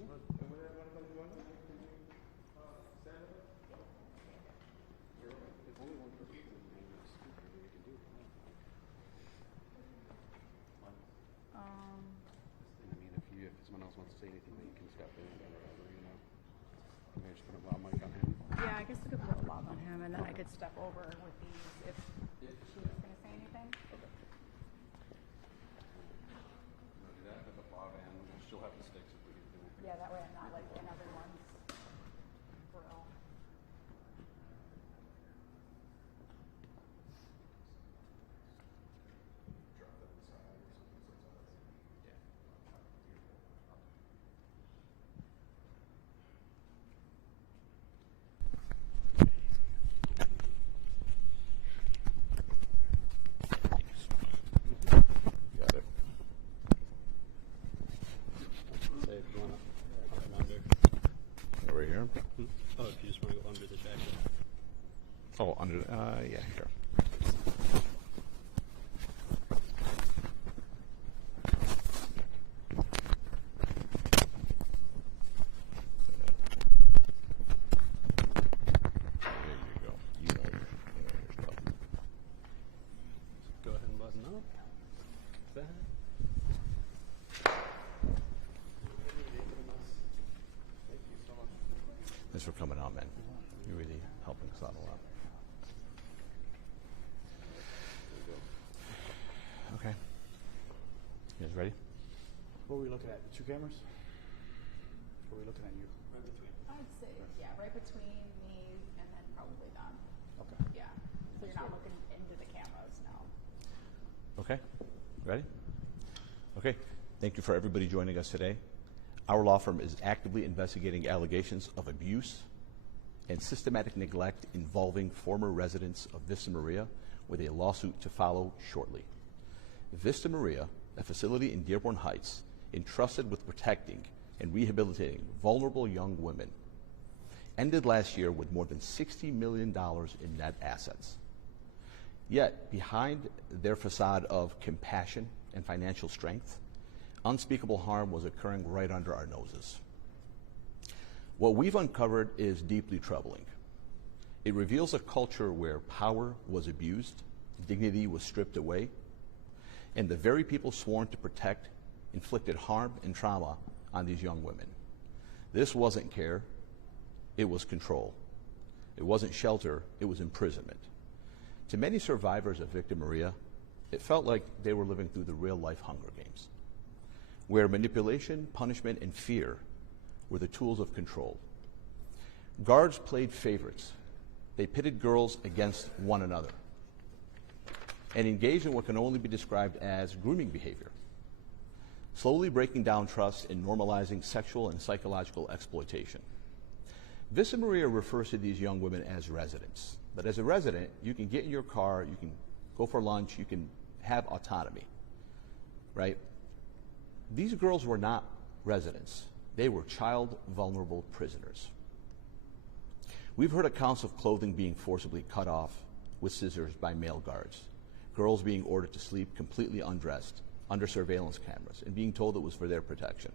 If someone else wants to say anything, then you can step in or whatever, you know. Maybe just put a mic on him. Yeah, I guess I could put a log on him, and then I could step over with these if she was going to say anything. Okay. Do that with the fob, and we'll still have the sticks if we can do it. Yeah, that way I'm not like in everyone's grill. Drop that aside or something. Yeah. Got it. Say if you want to up and under. Over here. Oh, if you just want to go under the jacket. Oh, under. Yeah, here. There you go. You know your stuff. Go ahead and button up. That. Thanks for coming out, man. You're really helping us out a lot. Okay. You guys ready? What are we looking at? The two cameras? Or are we looking at you? Right between. I'd say, yeah, right between me and then probably them. Okay. Yeah. So you're not looking into the cameras, no. Okay. Ready? Okay. Thank you for everybody joining us today. Our law firm is actively investigating allegations of abuse and systematic neglect involving former residents of Vista Maria, with a lawsuit to follow shortly. Vista Maria, a facility in Dearborn Heights entrusted with protecting and rehabilitating vulnerable young women, ended last year with more than $60 million in net assets. Yet, behind their facade of compassion and financial strength, unspeakable harm was occurring right under our noses. What we've uncovered is deeply troubling. It reveals a culture where power was abused, dignity was stripped away, and the very people sworn to protect inflicted harm and trauma on these young women. This wasn't care, it was control. It wasn't shelter, it was imprisonment. To many survivors of Vista Maria, it felt like they were living through the real-life Hunger Games, where manipulation, punishment, and fear were the tools of control. Guards played favorites. They pitted girls against one another and engaged in what can only be described as grooming behavior, slowly breaking down trust and normalizing sexual and psychological exploitation. Vista Maria refers to these young women as residents. But as a resident, you can get in your car, you can go for lunch, you can have autonomy, right? These girls were not residents. They were child vulnerable prisoners. We've heard accounts of clothing being forcibly cut off with scissors by male guards, girls being ordered to sleep completely undressed under surveillance cameras and being told it was for their protection.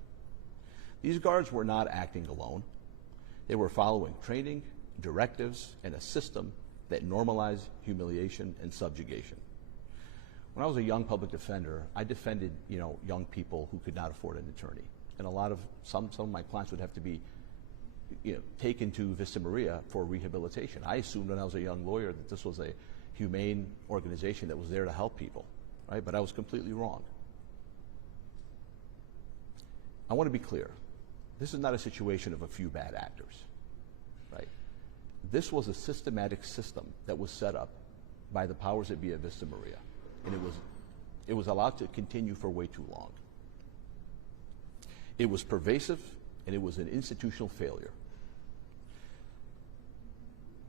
These guards were not acting alone. They were following training, directives, and a system that normalized humiliation and subjugation. When I was a young public defender, I defended, young people who could not afford an attorney. And some of my clients would have to be, taken to Vista Maria for rehabilitation. I assumed when I was a young lawyer that this was a humane organization that was there to help people, right? But I was completely wrong. I want to be clear. This is not a situation of a few bad actors, right? This was a systematic system that was set up by the powers that be at Vista Maria. And it was allowed to continue for way too long. It was pervasive, and it was an institutional failure.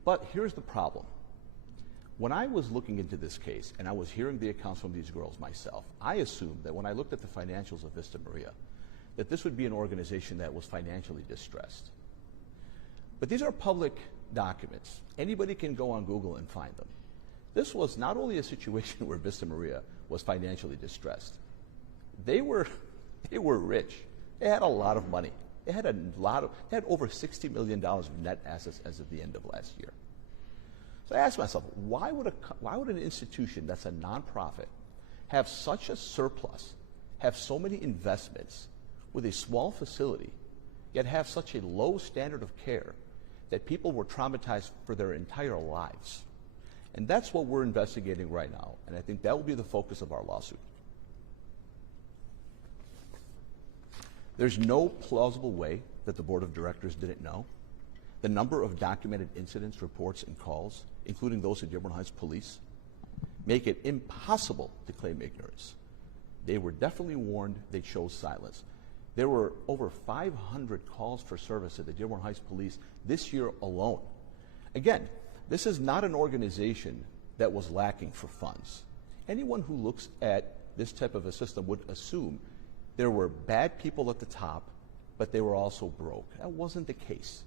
But here's the problem. When I was looking into this case, and I was hearing the accounts from these girls myself, I assumed that when I looked at the financials of Vista Maria, that this would be an organization that was financially distressed. But these are public documents. Anybody can go on Google and find them. This was not only a situation where Vista Maria was financially distressed. They were rich. They had a lot of money. They had they had over $60 million of net assets as of the end of last year. So I asked myself, why would an institution that's a nonprofit have such a surplus, have so many investments with a small facility, yet have such a low standard of care that people were traumatized for their entire lives? And that's what we're investigating right now, and I think that will be the focus of our lawsuit. There's no plausible way that the board of directors didn't know. The number of documented incidents, reports, and calls, including those to Dearborn Heights Police, make it impossible to claim ignorance. They were definitely warned. They chose silence. There were over 500 calls for service at the Dearborn Heights Police this year alone. Again, this is not an organization that was lacking for funds. Anyone who looks at this type of a system would assume there were bad people at the top, but they were also broke. That wasn't the case.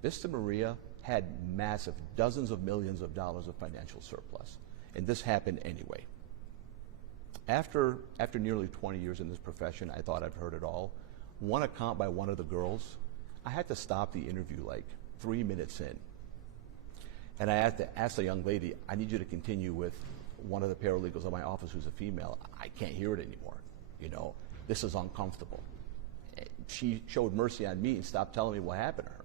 Vista Maria had massive, dozens of millions of dollars of financial surplus, and this happened anyway. After nearly 20 years in this profession, I thought I've heard it all. One account by one of the girls, I had to stop the interview like 3 minutes in. And I had to ask the young lady, I need you to continue with one of the paralegals in my office who's a female. I can't hear it anymore. You know, this is uncomfortable. She showed mercy on me and stopped telling me what happened to her.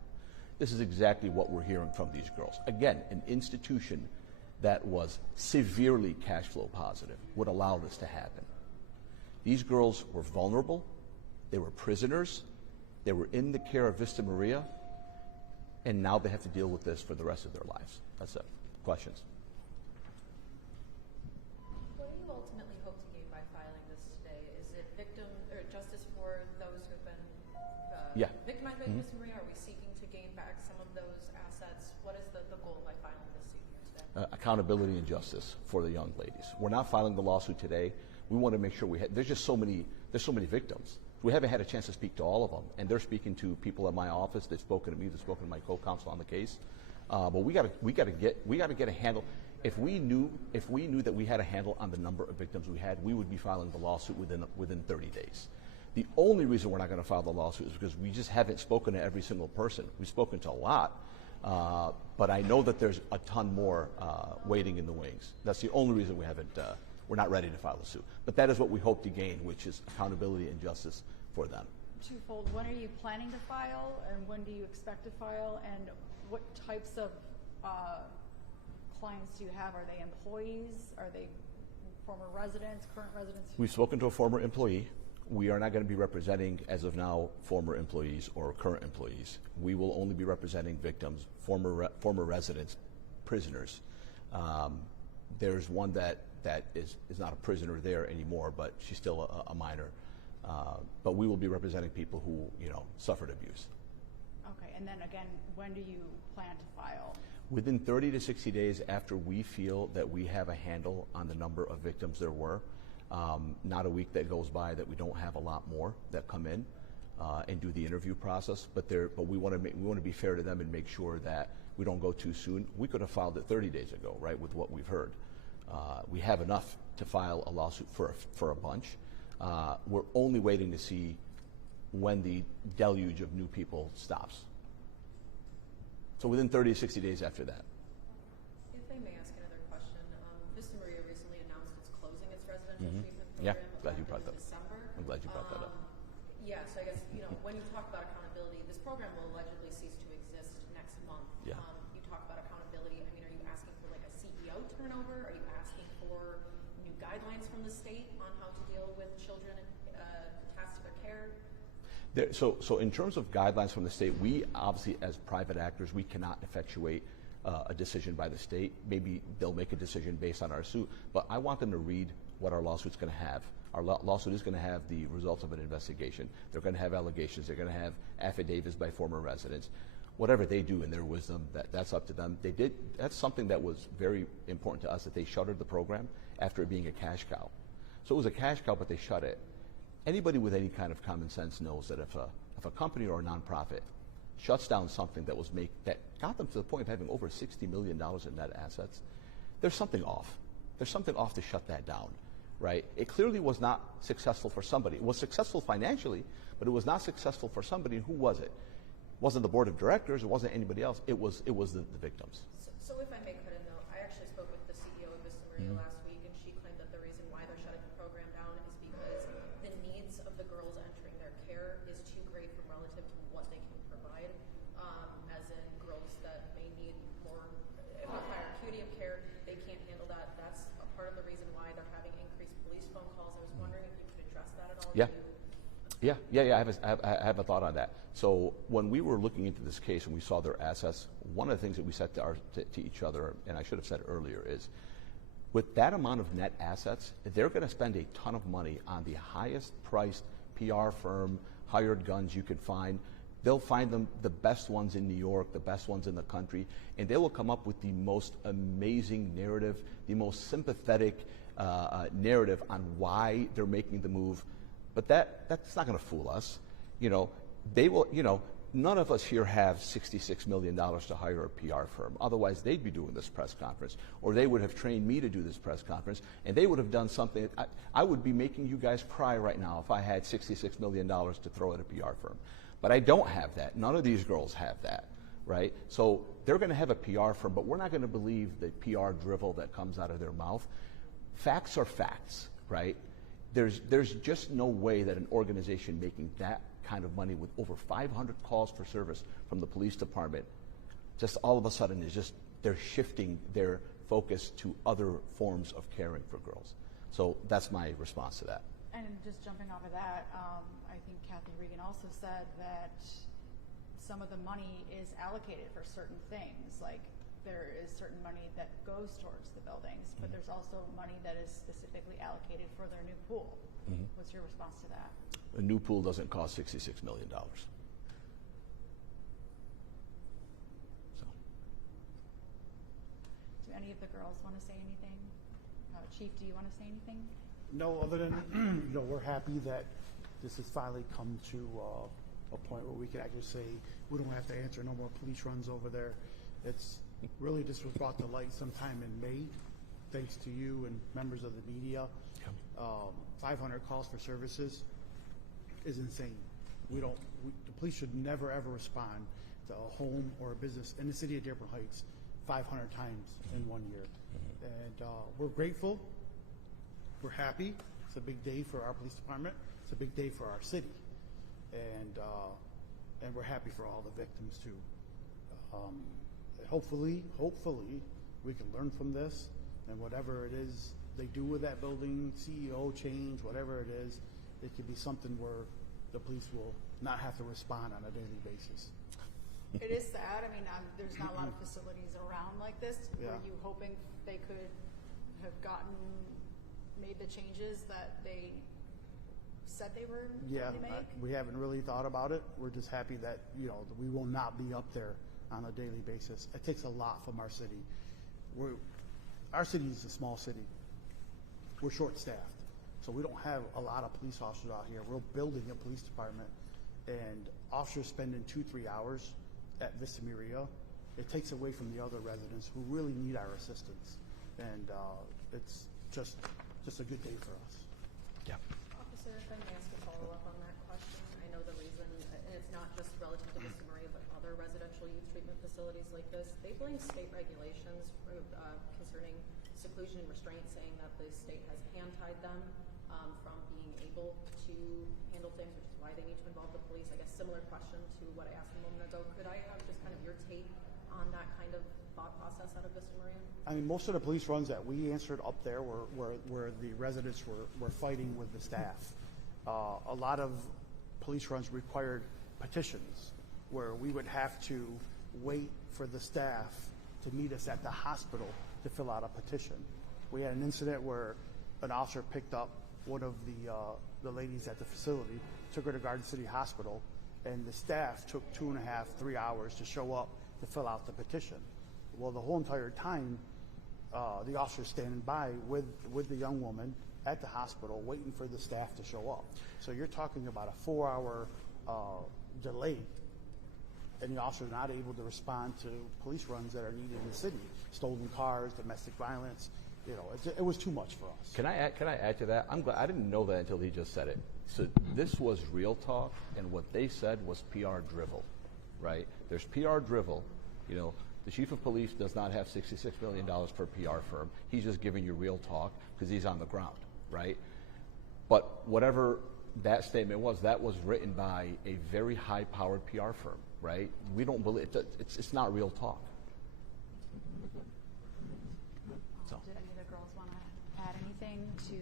This is exactly what we're hearing from these girls. Again, an institution that was severely cash flow positive would allow this to happen. These girls were vulnerable. They were prisoners. They were in the care of Vista Maria. And now they have to deal with this for the rest of their lives. That's it. Questions? What do you ultimately hope to gain by filing this today? Is it victim or justice for those who have been victimized by Vista Maria? Are we seeking to gain back some of those assets? What is the goal by filing this suit here today? Accountability and justice for the young ladies. We're not filing the lawsuit today. We want to make sure there's just so many victims. We haven't had a chance to speak to all of them, and they're speaking to people at my office. They've spoken to me. They've spoken to my co-counsel on the case. But we got to get a handle. If we knew that we had a handle on the number of victims we had, we would be filing the lawsuit within 30 days. The only reason we're not going to file the lawsuit is because we just haven't spoken to every single person. We've spoken to a lot, but I know that there's a ton more waiting in the wings. That's the only reason we haven't. We're not ready to file a suit. But that is what we hope to gain, which is accountability and justice for them. Twofold. When are you planning to file, and when do you expect to file, and what types of clients do you have? Are they employees? Are they former residents, current residents? We've spoken to a former employee. We are not going to be representing, as of now, former employees or current employees. We will only be representing victims, former residents, prisoners. There's one that is not a prisoner there anymore, but she's still a minor. But we will be representing people who, suffered abuse. Okay, and then again, when do you plan to file? Within 30 to 60 days after we feel that we have a handle on the number of victims there were. Not a week that goes by that we don't have a lot more that come in and do the interview process. But we want to be fair to them and make sure that we don't go too soon. We could have filed it 30 days ago, right, with what we've heard. We have enough to file a lawsuit for a bunch. We're only waiting to see when the deluge of new people stops. So within 30 to 60 days after that. If I may ask another question, Vista Maria recently announced it's closing its residential treatment Yeah, program. glad you brought that up. December. I'm glad you brought that up. Yeah, so I guess when you talk about accountability, this program will allegedly cease to exist next month. Yeah. You talk about accountability. I mean, are you asking for like a CEO turnover? Are you asking for new guidelines from the state on how to deal with children tasked to their care? So in terms of guidelines from the state, we obviously, as private actors, we cannot effectuate a decision by the state. Maybe they'll make a decision based on our suit, but I want them to read what our lawsuit's going to have. Our lawsuit is going to have the results of an investigation. They're going to have allegations. They're going to have affidavits by former residents. Whatever they do in their wisdom, that's up to them. That's something that was very important to us, that they shuttered the program after it being a cash cow. So it was a cash cow, but they shut it. Anybody with any kind of common sense knows that if a company or a nonprofit shuts down something that got them to the point of having over $60 million in net assets, there's something off. There's something off to shut that down. right? It clearly was not successful for somebody. It was successful financially, but it was not successful for somebody. Who was it? It wasn't the board of directors. It wasn't anybody else. It was the victims. So if I may cut in though, I actually spoke with the CEO of Vista Maria last week, and she claimed that the reason why they're shutting the program down is because the needs of the girls entering their care is too great from relative to what they can provide, as in girls that may need more, if not higher acuity of care, they can't handle that. That's a part of the reason why they're having increased police phone calls. I was wondering if you could address that at all. Yeah. Yeah. I have a thought on that. So when we were looking into this case and we saw their assets, one of the things that we said to each other, and I should have said earlier, is with that amount of net assets, they're going to spend a ton of money on the highest priced PR firm, hired guns you can find. They'll find them the best ones in New York, the best ones in the country, and they will come up with the most amazing narrative, the most sympathetic narrative on why they're making the move. But that's not going to fool us. They will, none of us here have $66 million to hire a PR firm. Otherwise, they'd be doing this press conference, or they would have trained me to do this press conference, and they would have done something. I would be making you guys cry right now if I had $66 million to throw at a PR firm. But I don't have that. None of these girls have that, right? So they're going to have a PR firm, but we're not going to believe the PR drivel that comes out of their mouth. Facts are facts, right? There's just no way that an organization making that kind of money with over 500 calls for service from the police department, just all of a sudden they're shifting their focus to other forms of caring for girls. So that's my response to that. And just jumping off of that, I think Kathy Regan also said that some of the money is allocated for certain things, like there is certain money that goes towards the buildings, but there's also money that is specifically allocated for their new pool. What's your response to that? A new pool doesn't cost $66 million. So. Do any of the girls want to say anything? Chief, do you want to say anything? No, other than, we're happy that this has finally come to a point where we can actually say we don't have to answer no more police runs over there. It's really, this was brought to light sometime in May, thanks to you and members of the media. 500 calls for services is insane. The police should never ever respond to a home or a business in the city of Dearborn Heights 500 times in 1 year. And we're grateful. We're happy. It's a big day for our police department. It's a big day for our city. And we're happy for all the victims too. Hopefully we can learn from this, and whatever it is they do with that building, CEO change, whatever it is, it could be something where the police will not have to respond on a daily basis. It is sad. I mean, there's not a lot of facilities around like this. Yeah. Were you hoping they could have made the changes that they said they were going to make? We haven't really thought about it. We're just happy that we will not be up there on a daily basis. It takes a lot from our city. Our city is a small city. We're short-staffed, so we don't have a lot of police officers out here. We're building a police department, and officers spending 2-3 hours at Vista Maria, it takes away from the other residents who really need our assistance. And it's just a good day for us. Yeah. Officer, if I may ask a follow-up on that question. I know the reason, and it's not just relative to Vista Maria, but other residential youth treatment facilities like this, they blame state regulations concerning seclusion and restraint, saying that the state has hand-tied them from being able to handle things, which is why they need to involve the police. I guess similar question to what I asked a moment ago. Could I have just kind of your take on that kind of thought process out of Vista Maria? I mean, most of the police runs that we answered up there where the residents were fighting with the staff. A lot of police runs required petitions where we would have to wait for the staff to meet us at the hospital to fill out a petition. We had an incident where an officer picked up one of the ladies at the facility, took her to Garden City Hospital, and the staff took 2.5-3 hours to show up to fill out the petition. Well, the whole entire time, the officer's standing by with the young woman at the hospital waiting for the staff to show up. So you're talking about a 4-hour delay, and the officer's not able to respond to police runs that are needed in the city. Stolen cars, domestic violence, You know, it was too much for us. Can I add to that? I'm glad I didn't know that until he just said it. So this was real talk, and what they said was PR drivel, right? There's PR drivel. You know, the chief of police does not have $66 million for a PR firm. He's just giving you real talk because he's on the ground, right? But whatever that statement was, that was written by a very high-powered PR firm, right? We don't believe it's not real talk. So. Did any of the girls want to add anything to?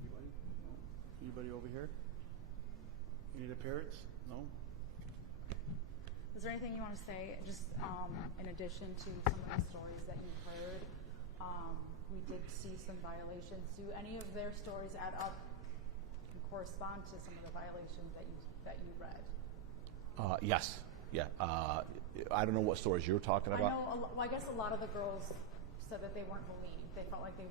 Anybody? No? Anybody over here? Any of the parents? No? Is there anything you want to say, just in addition to some of the stories that you've heard? We did see some violations. Do any of their stories add up and correspond to some of the violations that you read? Yes. Yeah. I don't know what stories you're talking about. I know. Well, I guess a lot of the girls said that they weren't believed. They felt like they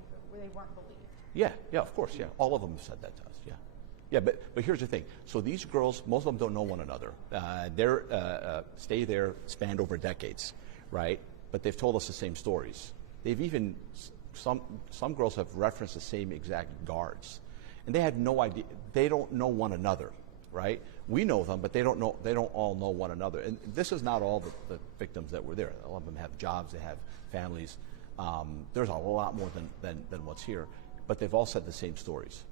weren't believed. Yeah. Yeah. Of course. Yeah. All of them have said that to us. Yeah. Yeah. But here's the thing. So these girls, most of them don't know one another. Their stay there spanned over decades, right? But they've told us the same stories. They've even some girls have referenced the same exact guards, and they had no idea. They don't know one another, right? We know them, but they don't all know one another. And this is not all the victims that were there. A lot of them have jobs, they have families. There's a lot more than what's here, but they've all said the same stories.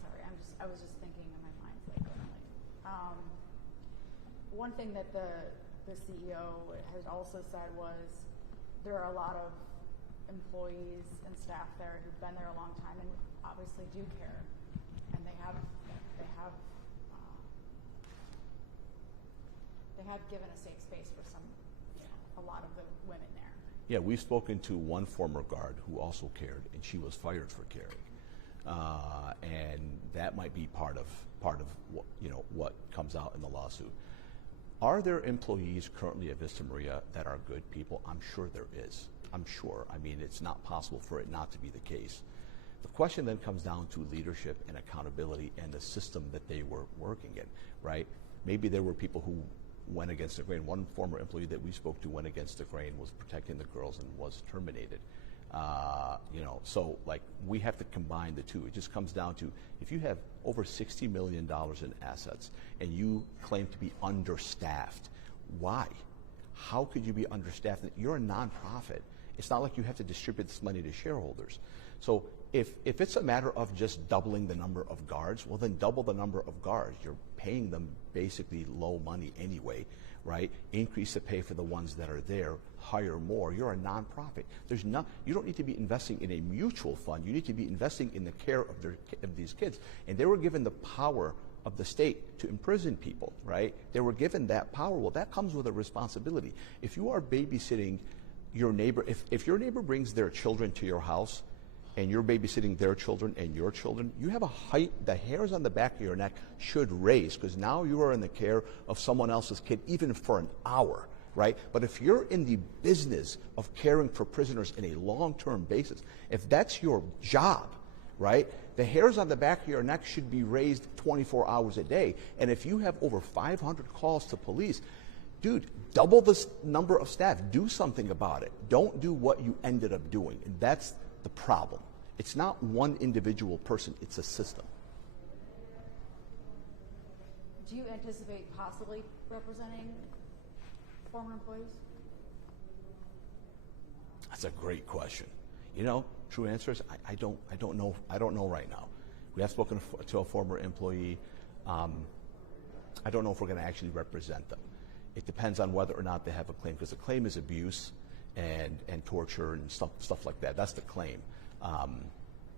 Sorry, I was just thinking in my mind, like, one thing that the CEO has also said was there are a lot of employees and staff there who've been there a long time and obviously do care, and they have given a safe space for a lot of the women there. Yeah, we've spoken to one former guard who also cared, and she was fired for caring, and that might be part of what comes out in the lawsuit. Are there employees currently at Vista Maria that are good people? I'm sure there is. I'm sure. I mean, it's not possible for it not to be the case. The question then comes down to leadership and accountability and the system that they were working in, right? Maybe there were people who went against the grain. One former employee that we spoke to went against the grain, was protecting the girls, and was terminated. So like we have to combine the two. It just comes down to, if you have over $60 million in assets and you claim to be understaffed, why? How could you be understaffed? You're a nonprofit. It's not like you have to distribute this money to shareholders. So if it's a matter of just doubling the number of guards, well then double the number of guards. You're paying them basically low money anyway, right? Increase the pay for the ones that are there, hire more. You're a nonprofit. You don't need to be investing in a mutual fund. You need to be investing in the care of these kids. And they were given the power of the state to imprison people, right? They were given that power. Well, that comes with a responsibility. If you are babysitting your neighbor, if your neighbor brings their children to your house and you're babysitting their children and your children, you have the hairs on the back of your neck should raise, because now you are in the care of someone else's kid, even for an hour, right? But if you're in the business of caring for prisoners in a long-term basis, if that's your job, right, the hairs on the back of your neck should be raised 24 hours a day. And if you have over 500 calls to police, dude, double the number of staff. Do something about it. Don't do what you ended up doing. And that's the problem. It's not one individual person, it's a system. Do you anticipate possibly representing former employees? That's a great question. True answer is I don't know. I don't know right now. We have spoken to a former employee. I don't know if we're going to actually represent them. It depends on whether or not they have a claim, because the claim is abuse and torture and stuff like that. That's the claim,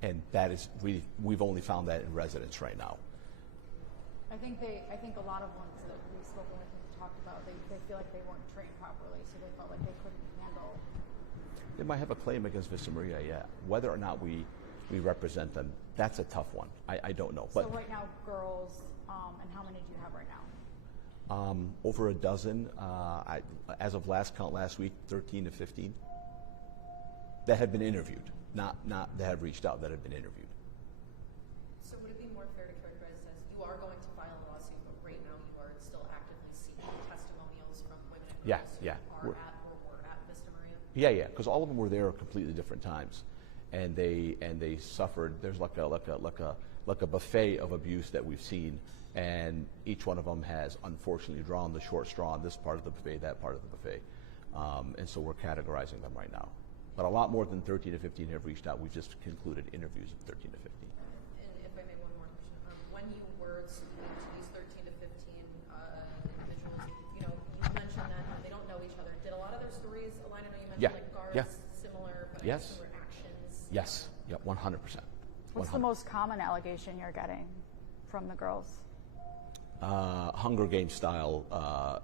and that is really, we've only found that in residence right now. I think a lot of ones that we've spoken with and talked about, they feel like they weren't trained properly, so they felt like they couldn't handle. They might have a claim against Vista Maria, yeah. Whether or not we represent them, that's a tough one. I don't know. But so right now, girls, and how many do you have right now? Over a dozen. As of last count last week, 13 to 15 that have been interviewed, not that have reached out, that have been interviewed. So would it be more fair to characterize as you are going to file a lawsuit, but Yeah, girls yeah. who are at or were at Vista Maria? Yeah, because all of them were there at completely different times, and they suffered. There's like a buffet of abuse that we've seen, and each one of them has unfortunately drawn the short straw on this part of the buffet, that part of the buffet, and so we're categorizing them right now. But a lot more than 13 to 15 have reached out. We've just concluded interviews of 13 to 15. And if I may, one more question. When you were speaking to these 13 to 15 individuals, you mentioned that they don't know each other. Did a lot of their stories align? I know you mentioned like guards, similar, but I guess similar actions. Yes. Yep. 100%. What's the most common allegation you're getting from the girls? Hunger Games style,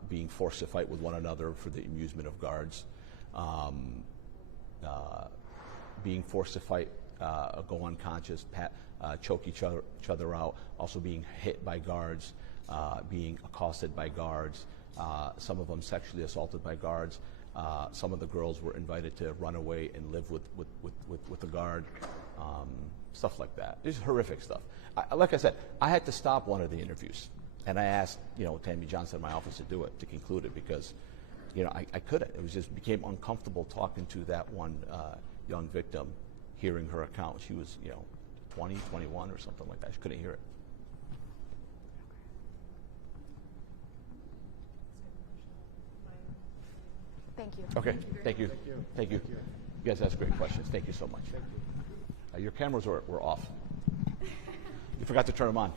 being forced to fight with one another for the amusement of guards, being forced to fight, go unconscious, choke each other out, also being hit by guards, being accosted by guards, some of them sexually assaulted by guards. Some of the girls were invited to run away and live with the guard, stuff like that. It's horrific stuff. Like I said, I had to stop one of the interviews, and I asked, Tammy Johnson in my office to do it, to conclude it, because, I couldn't. It was just became uncomfortable talking to that one young victim, hearing her account. She was, 20, 21 or something like that. She couldn't hear it. Thank you. Okay, thank you. Thank you. You guys asked great questions. Thank you so much. Your cameras were off. You forgot to turn them on.